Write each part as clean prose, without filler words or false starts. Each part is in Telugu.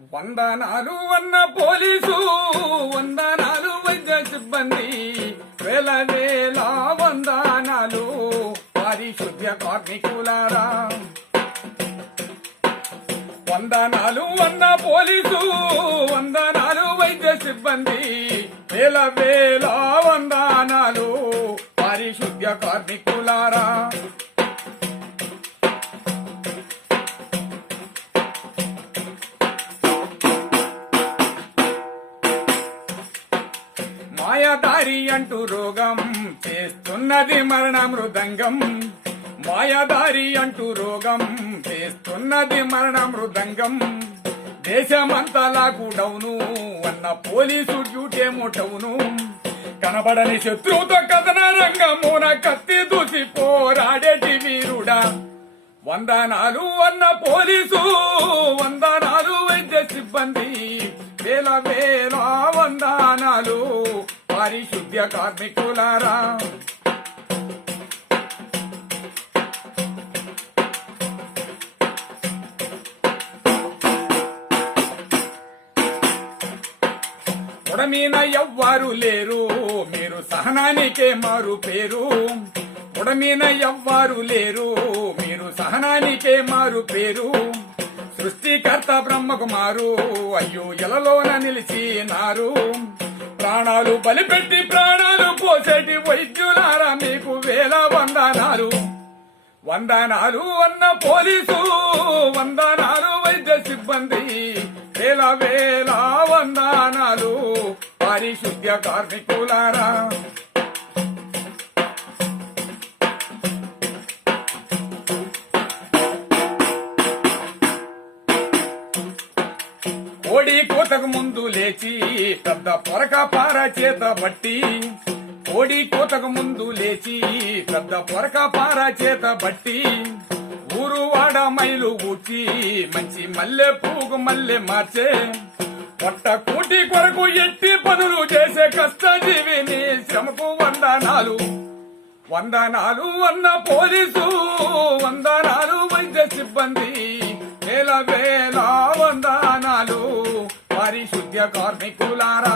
వందనాలు అన్న పోలీసు, వందనాలు వైద్య సిబ్బంది, వేల వేల వందనాలు పారిశుద్ధ్య కార్మికులారా. వందనాలు అన్న పోలీసు, వందనాలు వైద్య సిబ్బంది, వేల వేల వందనాలు పారిశుద్ధ్య కార్మికులారా. మాయాదారి అంటూ రోగం చేస్తున్నది మరణ మృదంగం, మాయాదారి అంటూ రోగం చేస్తున్నది మరణ మృదంగం. దేశమంతా లాక్డౌను అన్న పోలీసు డ్యూటేమో టౌను. కనబడని శత్రువుతో కథన రంగమున కత్తి దూసి పోరాడేటి వీరుడా. వందనాలు అన్న పోలీసు, వందనాలు వైద్య సిబ్బంది, వేల వేల వందనాలు పారిశుద్ధ్య కార్మికులారా. ఉడమీన ఎవ్వరు లేరు, మీరు సహనానికే మారు పేరు. ఉడమీన ఎవ్వరు లేరు, మీరు సహనానికే మారు పేరు. సృష్టికర్త బ్రహ్మకుమారు అయ్యో ఎలలోన నిలిచినారు. ప్రాణాలు బలిపెట్టి ప్రాణాలు పోసేటి వైద్యులారా మీకు వేల వందనాలు. వందనాలు అన్న పోలీసు, వందనాలు వైద్య సిబ్బంది, వేల వేల వందనాలు పారిశుద్ధ్య కార్మికులారా. కోడి కోతకు ముందు లేచి పెద్ద పొరక పార చేత బట్టి, కోడి కోతకు ముందు లేచి పెద్ద పొరక పార చేత బట్టి, ఊరు వాడ మైలు ఊచి మంచి మల్లె పూగు మల్లె మార్చే, పొట్ట కూటి కొరకు ఎట్టి పనులు చేసే కష్టజీవిని శ్రమకు వందనాలు. వందనాలు అన్న పోలీసు, వందనాలు వైద్య సిబ్బంది, వేల వేల వందనాలు పారిశుద్ధ్య కార్మికులారా.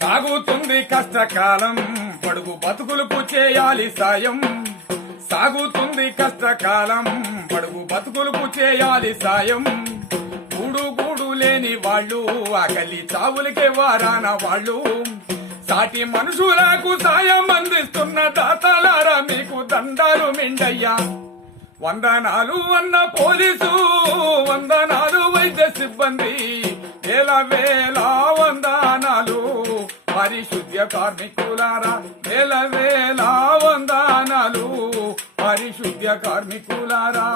సాగుతుంది కష్టకాలం, పడుగు బతుకులకు చేయాలి సాయం. సాగుతుంది కష్టకాలం, పడుగు బతుకులకు చేయాలి సాయం. గూడు గూడు లేని వాళ్ళు, ఆకలి చావులకే వారాన వాళ్ళు, సాటి మనుషులకు సాయం అందిస్తున్న దాతలారా మీకు దండాలు మిండయ్యా. వందనాలు అన్న పోలీసు, వందనాలు వైద్య సిబ్బంది, వేల వేల వందనాలు పారిశుద్ధ్య కార్మికులారా. వేల వేల వందనాలు పారిశుద్ధ్య కార్మికులారా.